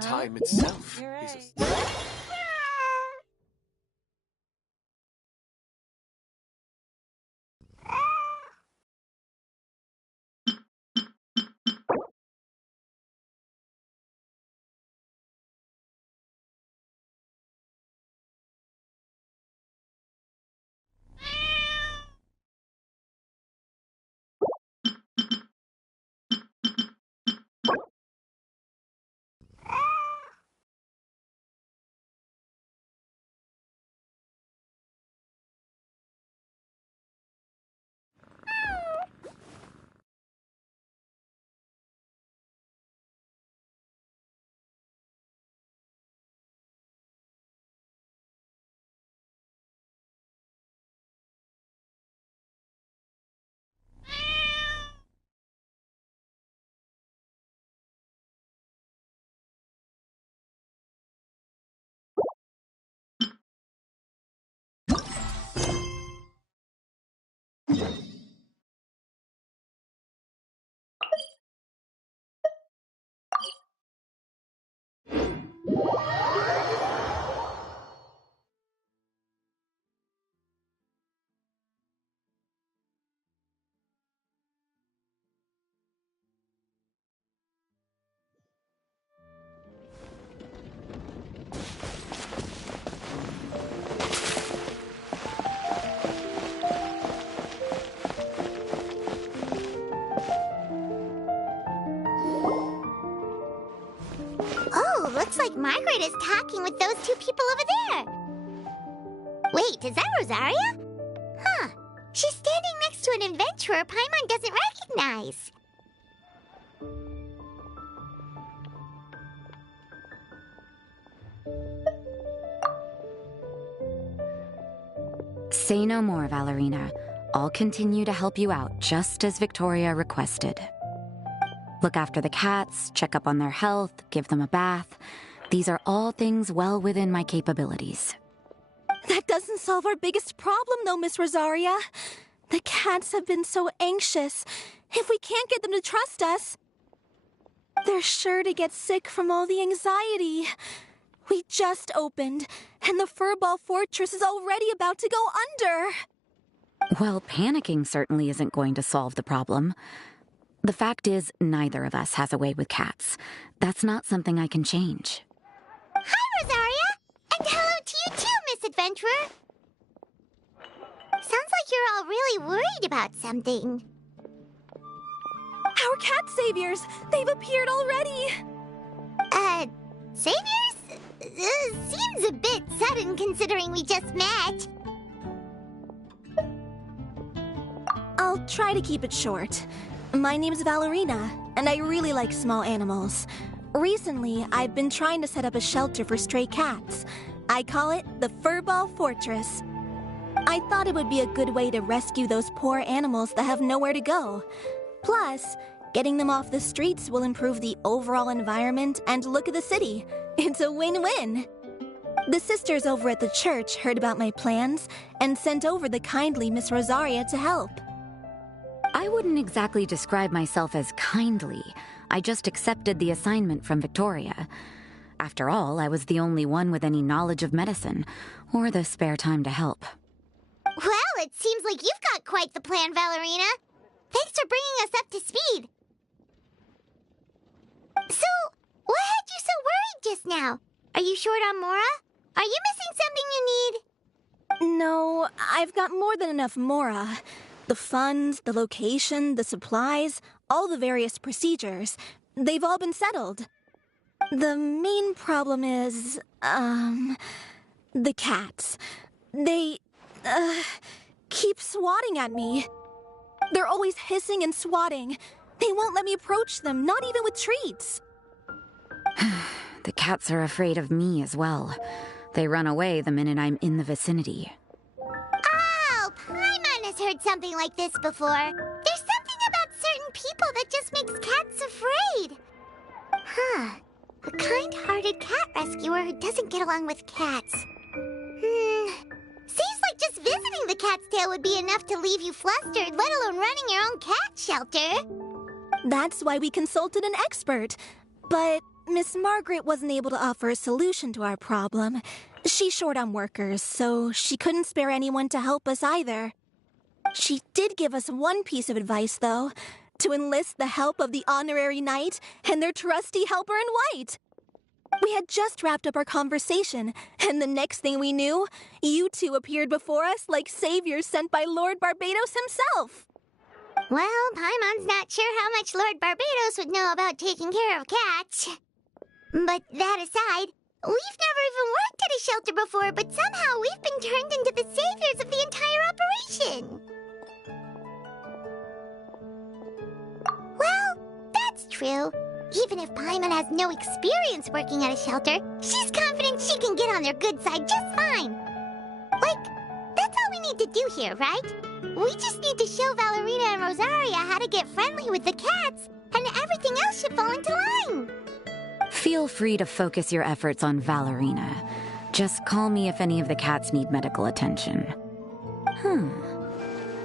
Time itself You're is right. a... Oh, looks like Margaret is talking with those two people over there. Wait, is that Rosaria? Huh. She's standing next to an adventurer Paimon doesn't recognize. Say no more, Valerina. I'll continue to help you out, just as Victoria requested. Look after the cats, check up on their health, give them a bath. These are all things well within my capabilities. That doesn't solve our biggest problem, though, Miss Rosaria. The cats have been so anxious. If we can't get them to trust us, they're sure to get sick from all the anxiety. We just opened, and the Furball Fortress is already about to go under. Well, panicking certainly isn't going to solve the problem. The fact is, neither of us has a way with cats. That's not something I can change. Hi, Rosaria! And hello to you too, Miss Adventurer! Sounds like you're all really worried about something. Our cat saviors! They've appeared already! Saviors? Seems a bit sudden considering we just met. I'll try to keep it short. My name's Valerina, and I really like small animals. Recently, I've been trying to set up a shelter for stray cats. I call it the Furball Fortress. I thought it would be a good way to rescue those poor animals that have nowhere to go. Plus, getting them off the streets will improve the overall environment and look of the city. It's a win-win. The sisters over at the church heard about my plans and sent over the kindly Miss Rosaria to help. I wouldn't exactly describe myself as kindly. I just accepted the assignment from Victoria. After all, I was the only one with any knowledge of medicine, or the spare time to help. Well, it seems like you've got quite the plan, Valerina. Thanks for bringing us up to speed. So, what had you so worried just now? Are you short on Mora? Are you missing something you need? No, I've got more than enough Mora. The funds, the location, the supplies, all the various procedures, they've all been settled. The main problem is, the cats. They, keep swatting at me. They're always hissing and swatting. They won't let me approach them, not even with treats. The cats are afraid of me as well. They run away the minute I'm in the vicinity. Oh, Paimon has heard something like this before. There's something about certain people that just makes cats afraid. Huh. A kind-hearted cat rescuer who doesn't get along with cats. Seems like just visiting the cat's tail would be enough to leave you flustered, let alone running your own cat shelter. That's why we consulted an expert. But Miss Margaret wasn't able to offer a solution to our problem. She's short on workers, so she couldn't spare anyone to help us either. She did give us one piece of advice, though, to enlist the help of the Honorary Knight and their trusty helper in white. We had just wrapped up our conversation, and the next thing we knew, you two appeared before us like saviors sent by Lord Barbados himself. Well, Paimon's not sure how much Lord Barbados would know about taking care of cats. But that aside, we've never even worked at a shelter before, but somehow we've been turned into the saviors of the entire operation. Well, that's true. Even if Paimon has no experience working at a shelter, she's confident she can get on their good side just fine. Like, that's all we need to do here, right? We just need to show Valerina and Rosaria how to get friendly with the cats, and everything else should fall into line. Feel free to focus your efforts on Valerina. Just call me if any of the cats need medical attention.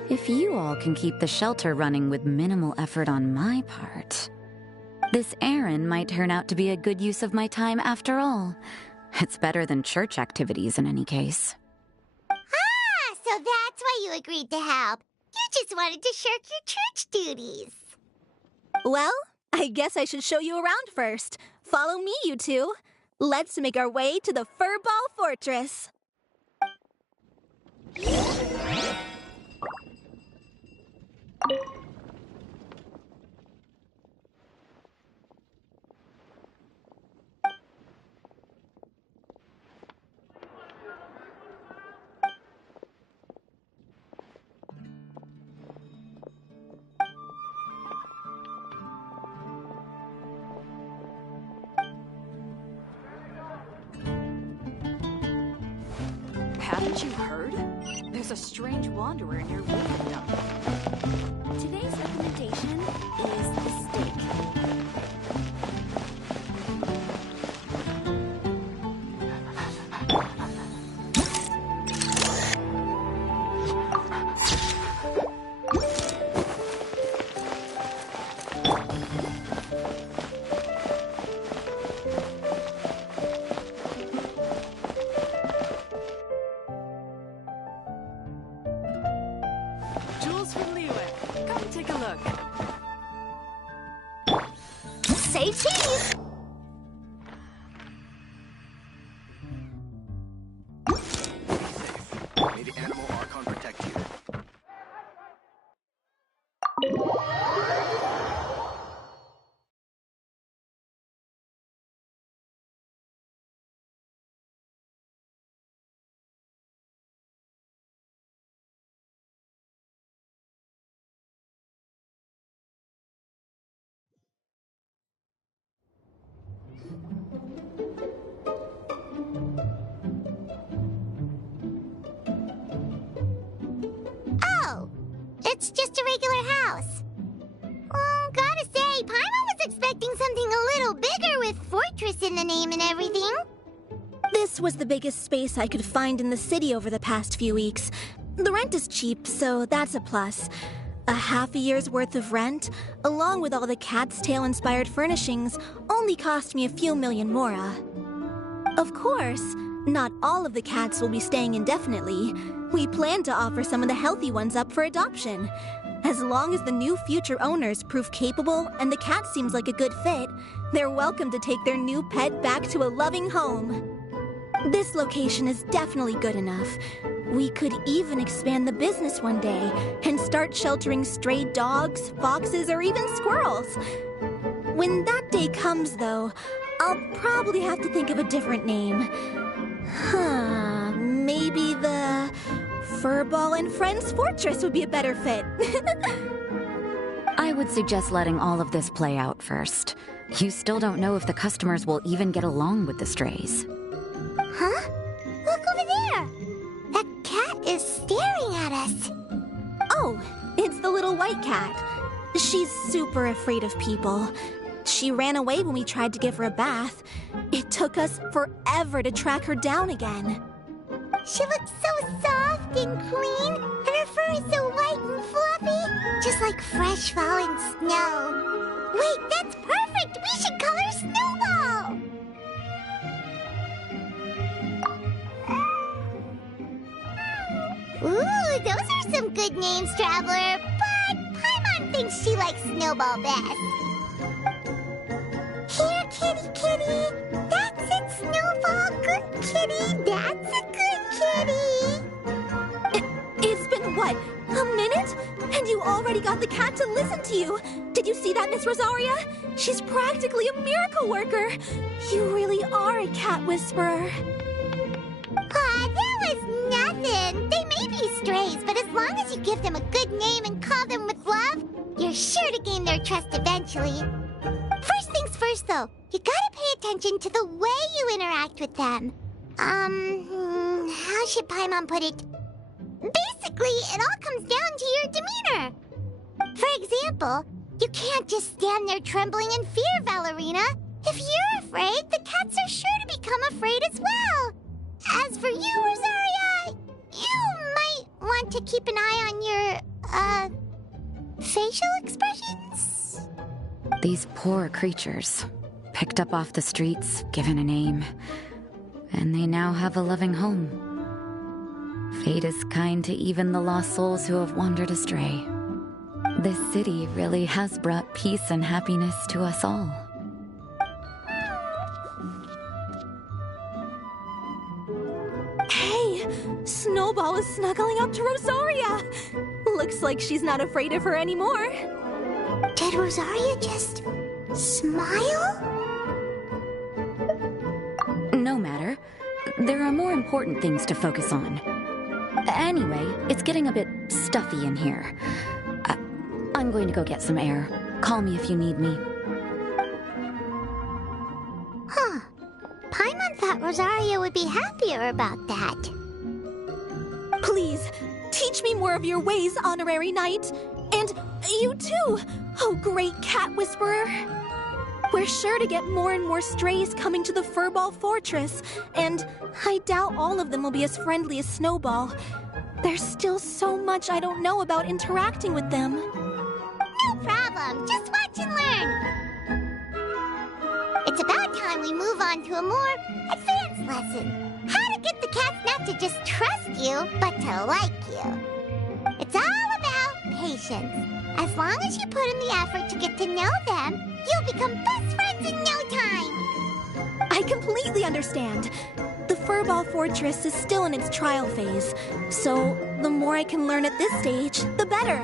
If you all can keep the shelter running with minimal effort on my part, this errand might turn out to be a good use of my time after all. It's better than church activities in any case. Ah, so that's why you agreed to help. You just wanted to shirk your church duties. Well, I guess I should show you around first. Follow me, you two. Let's make our way to the Furball Fortress. Haven't you heard? There's a strange wanderer near Rivendell. Today's recommendation is the steak. Jules from Liyue, come take a look. Say cheese! May the animal Archon protect you. Oh, it's just a regular house. Oh, gotta say, Paimon was expecting something a little bigger with Fortress in the name and everything. This was the biggest space I could find in the city over the past few weeks. The rent is cheap, so that's a plus. A half a year's worth of rent, along with all the Cat's Tail-inspired furnishings, only cost me a few million mora. Of course, not all of the cats will be staying indefinitely. We plan to offer some of the healthy ones up for adoption. As long as the new future owners prove capable and the cat seems like a good fit, they're welcome to take their new pet back to a loving home. This location is definitely good enough. We could even expand the business one day and start sheltering stray dogs, foxes, or even squirrels. When that day comes, though, I'll probably have to think of a different name. Maybe the Furball and Friends Fortress would be a better fit. I would suggest letting all of this play out first. You still don't know if the customers will even get along with the strays. Huh? Look over there! That cat is staring at us. Oh, it's the little white cat. She's super afraid of people. She ran away when we tried to give her a bath. It took us forever to track her down again. She looks so soft and clean, and her fur is so white and fluffy, just like fresh fallen snow. Wait, that's perfect! We should call her Snowball! Those are some good names, Traveler, but Paimon thinks she likes Snowball best. Here, kitty, kitty. That's it, Snowball. Good kitty. That's a good kitty. It's been, what, a minute? And you already got the cat to listen to you. Did you see that, Miss Rosaria? She's practically a miracle worker. You really are a cat whisperer. Aw, that was nothing. They may be strays, but as long as you give them a good name and call them with love, you're sure to gain their trust eventually. First things first, though, you gotta pay attention to the way you interact with them. How should Paimon put it? Basically, it all comes down to your demeanor. For example, you can't just stand there trembling in fear, Valerina. If you're afraid, the cats are sure to become afraid as well. As for you, Rosaria, you might want to keep an eye on your, facial expressions. These poor creatures, picked up off the streets, given a name, and they now have a loving home. Fate is kind to even the lost souls who have wandered astray. This city really has brought peace and happiness to us all. Hey, Snowball is snuggling up to Rosaria. Looks like she's not afraid of her anymore. Did Rosaria just smile? No matter. There are more important things to focus on. Anyway, it's getting a bit stuffy in here. I'm going to go get some air. Call me if you need me. Huh. Paimon thought Rosaria would be happier about that. Please, teach me more of your ways, Honorary Knight. And you too, oh great cat whisperer. We're sure to get more and more strays coming to the Furball Fortress, and I doubt all of them will be as friendly as Snowball. There's still so much I don't know about interacting with them. No problem. Just watch and learn. It's about time we move on to a more advanced lesson. How to get the cats not to just trust you, but to like you. It's all about patience. As long as you put in the effort to get to know them, you'll become best friends in no time. I completely understand. The Furball Fortress is still in its trial phase, so the more I can learn at this stage, the better.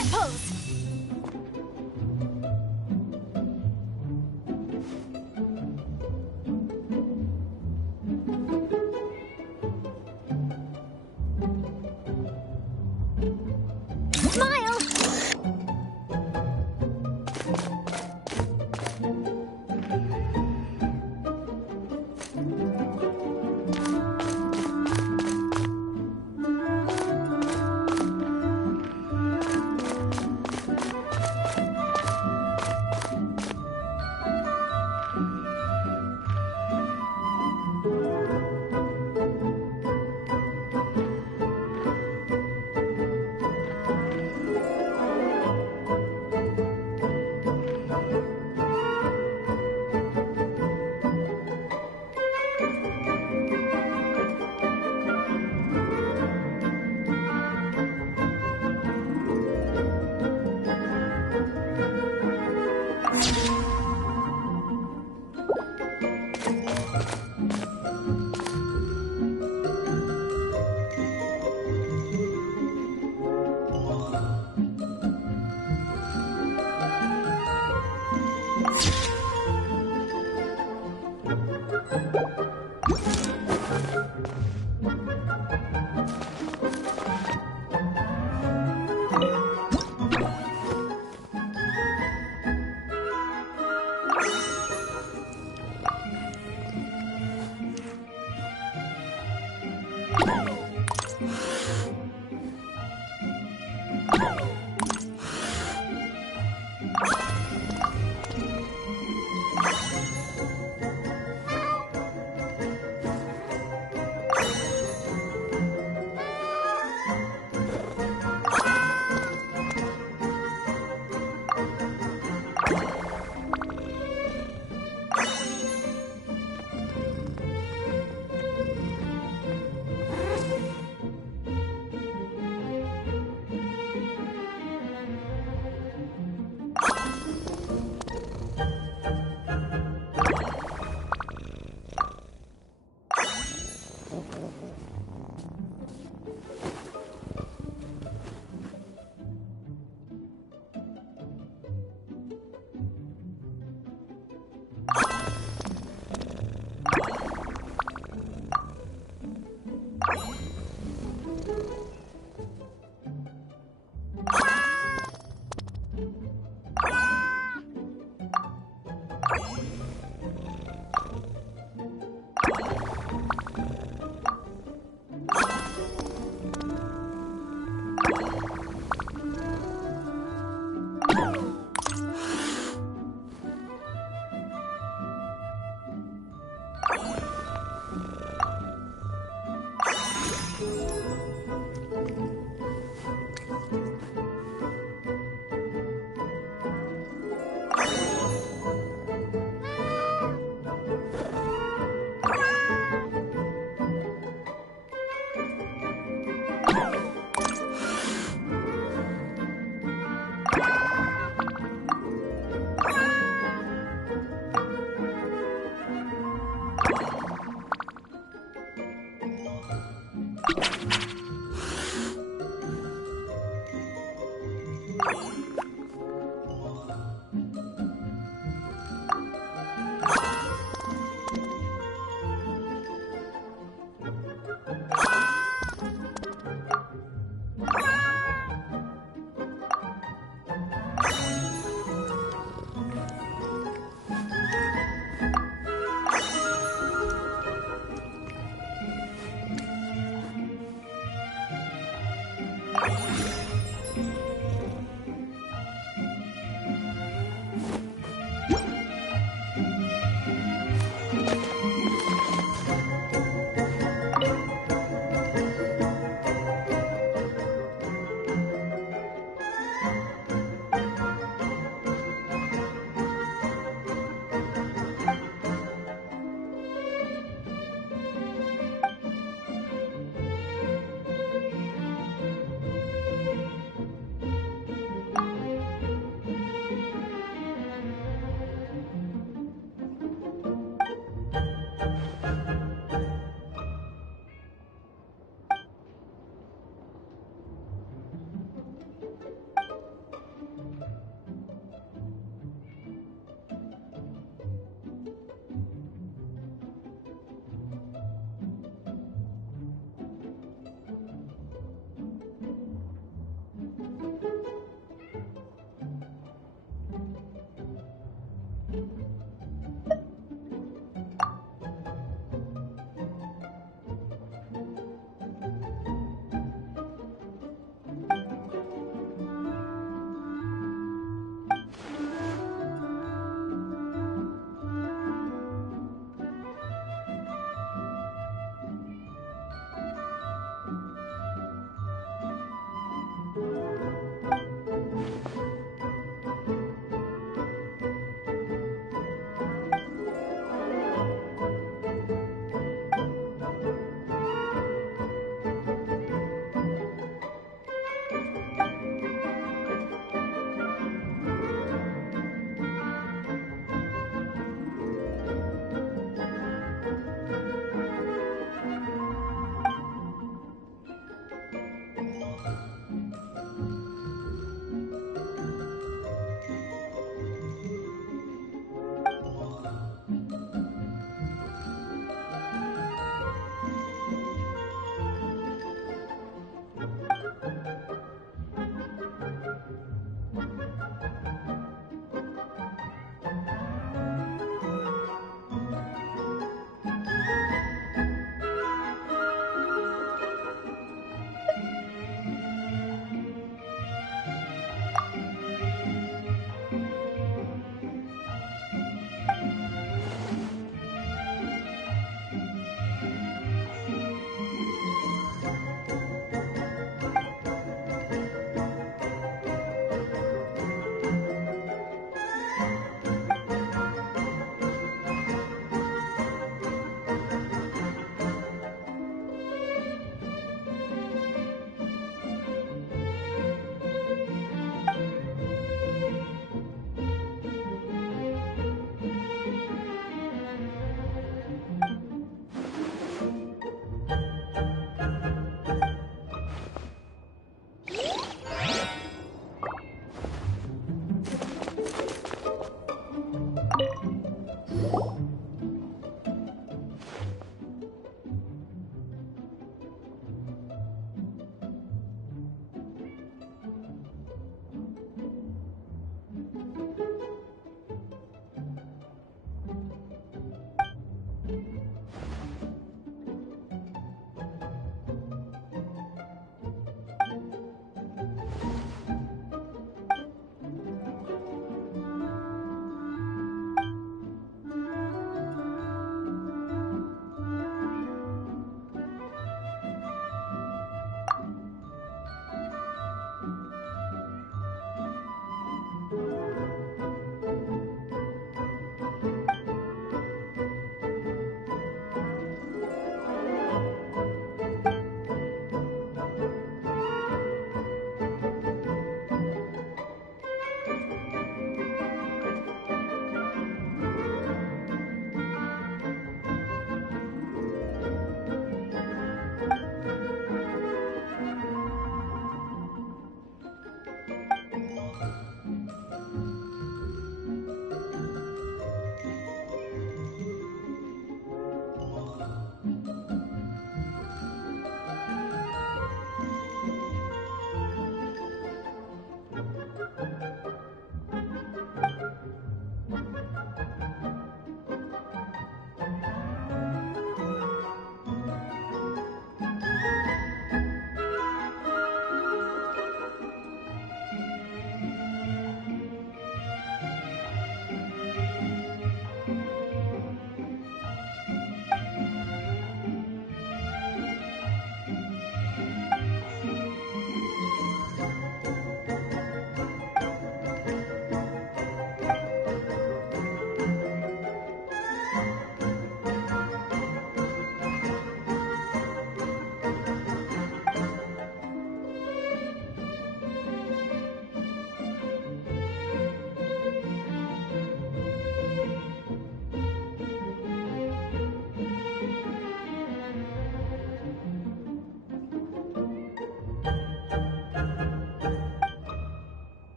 Set pose! Smile!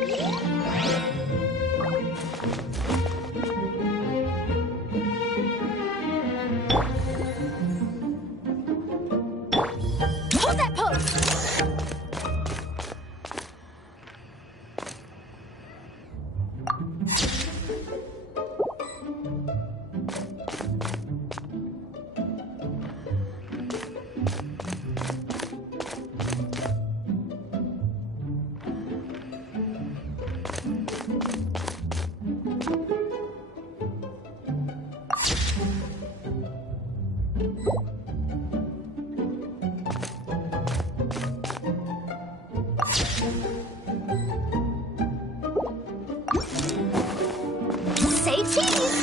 Hold that pose! Say cheese!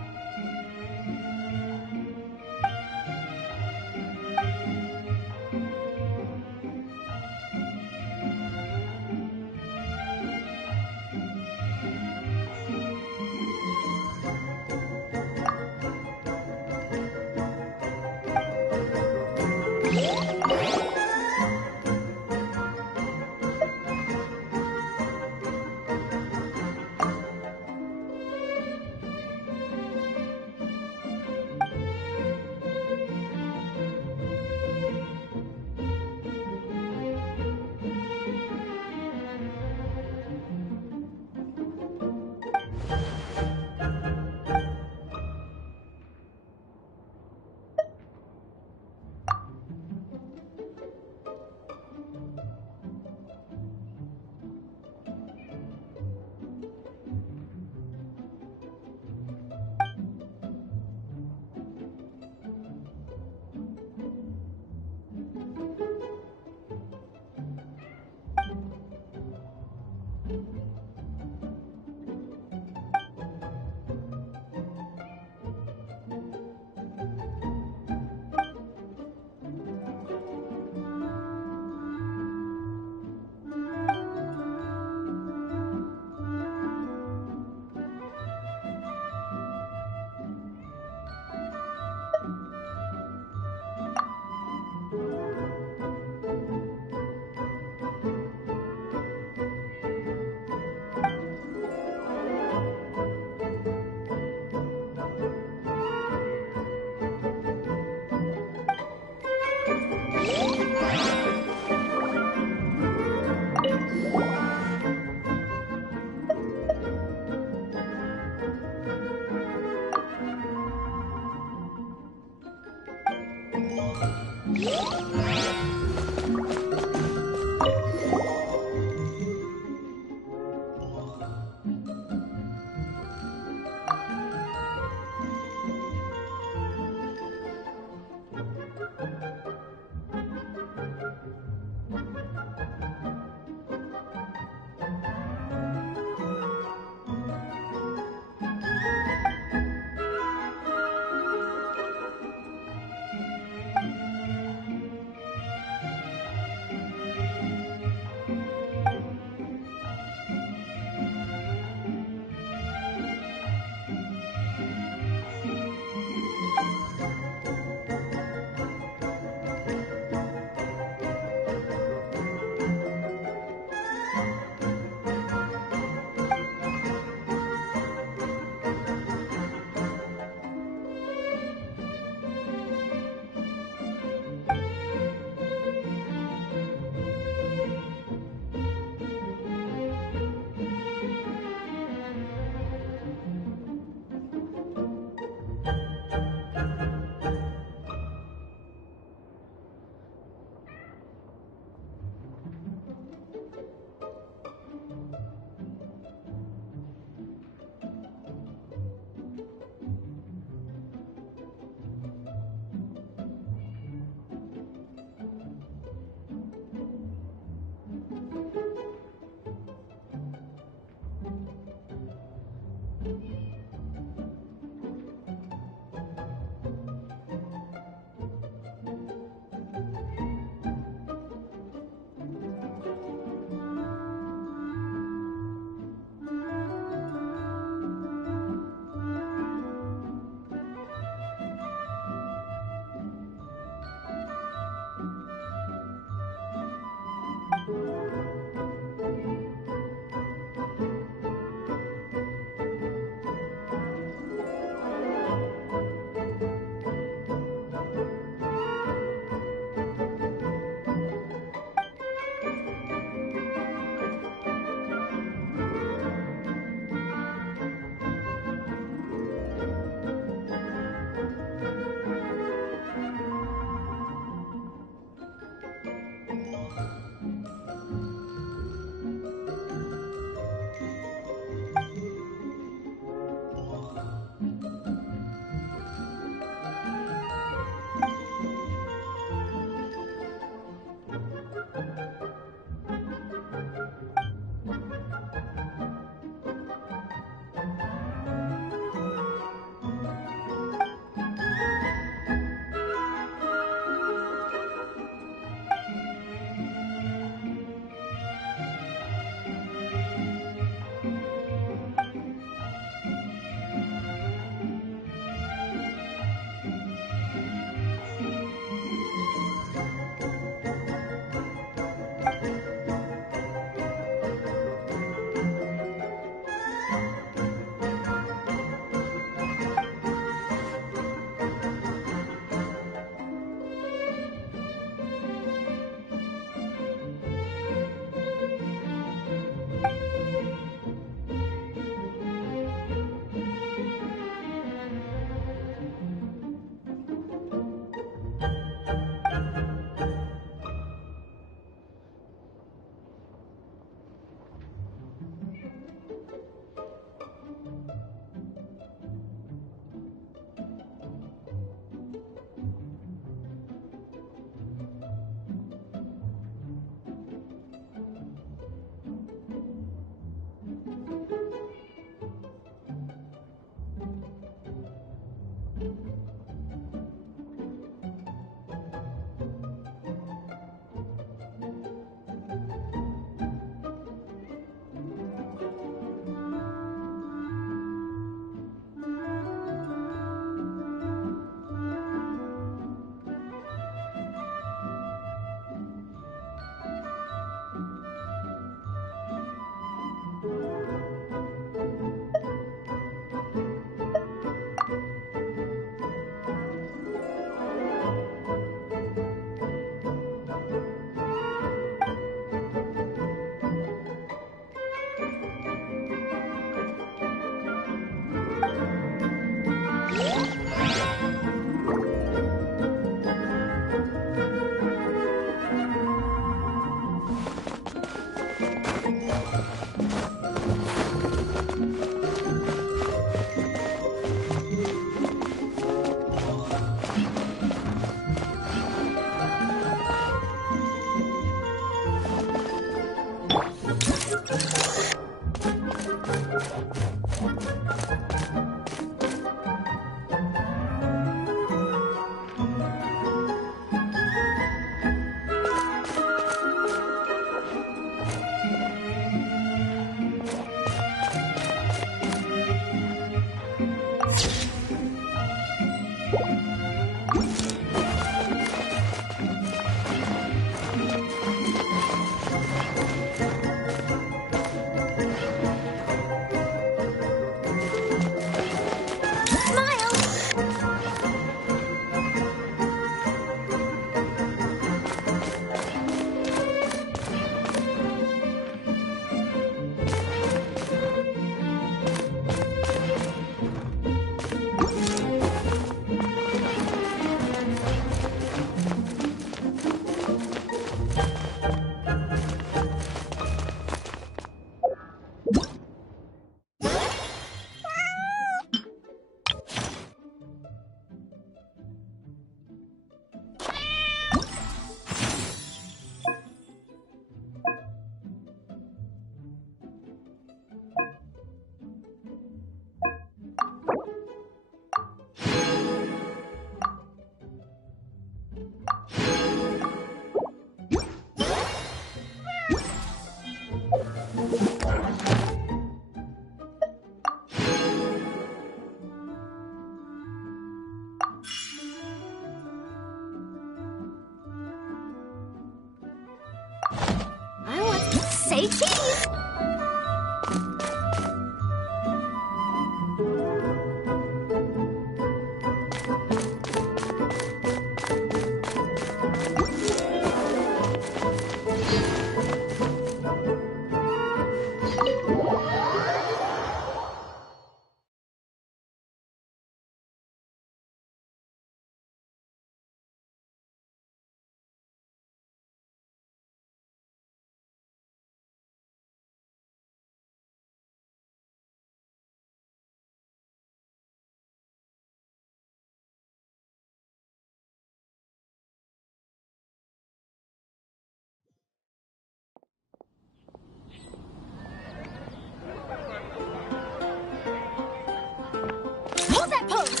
Hold that pose!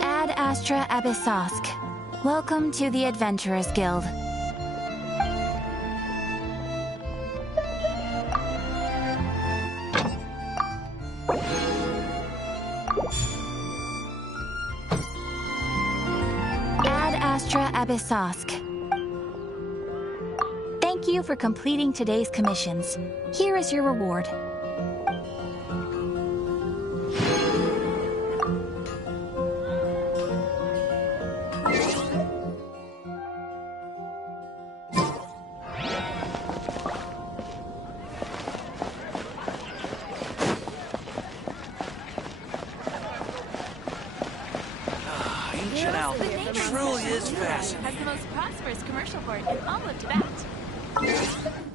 Ad Astra Abyssosk. Welcome to the Adventurers Guild. Ad Astra Abyssosk. Thank you for completing today's commissions. Here is your reward. Ancient Alpha truly is fascinating. Has the most prosperous commercial port in all of Tibet.